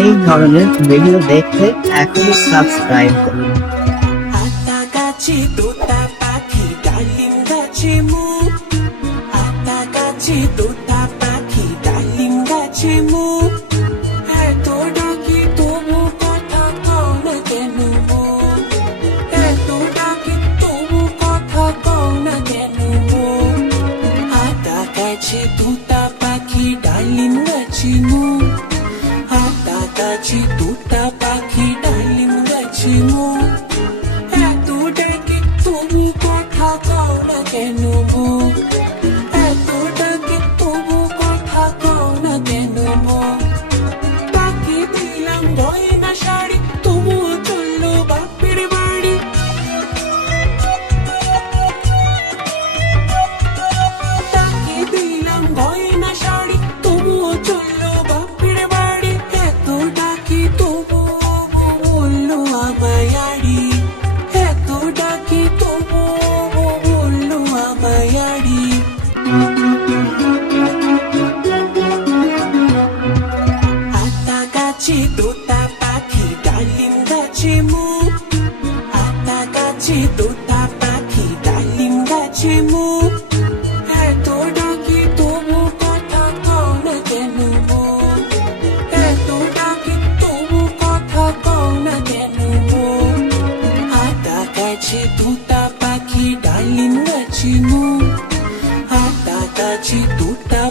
এই ধরনের ভিডিও দেখতে এখনই সাবস্ক্রাইব করুন। তোতা পাখি তোতা পাখি ডালিম গাছে মুখ। এত ডাকি তবু কথা কও না কেন এত ডাকি তবু কথা কও না কেন আতা গাছে তোতা পাখি, ডালিম গাছে মুখ। আতা গাছে তোতা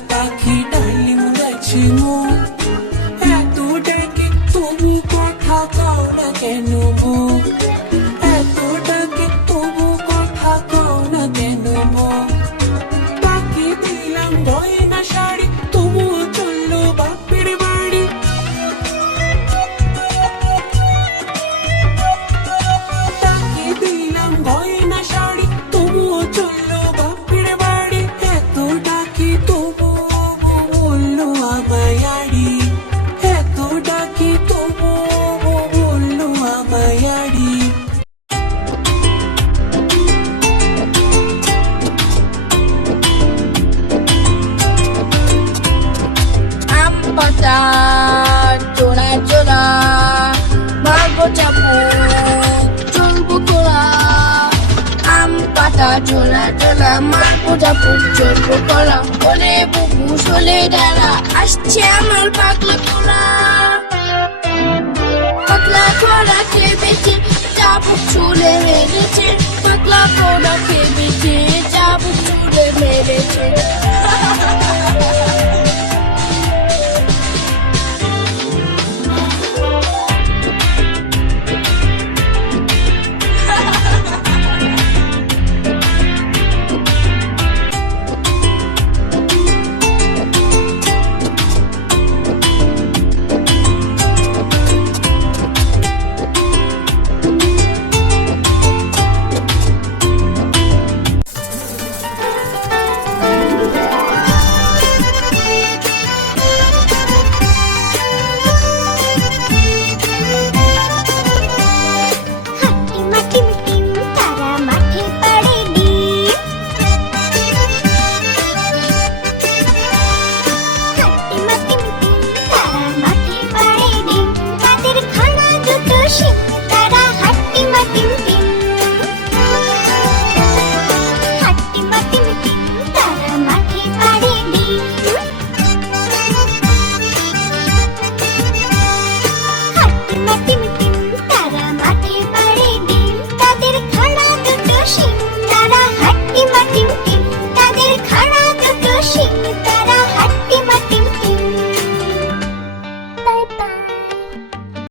চাপো চলবো তোরা। আম পাতা চোরা চোরা মাগো চাপো চলবো তোরা। ওরে বুবু চলে ডালা আসছে আমার পাগলা তোরা পাগলা তোরা খেয়েছে চাবুক চুলে মেরেছে। পাগলা তোরা খেয়েছে চাবুক চুলে মেরেছে।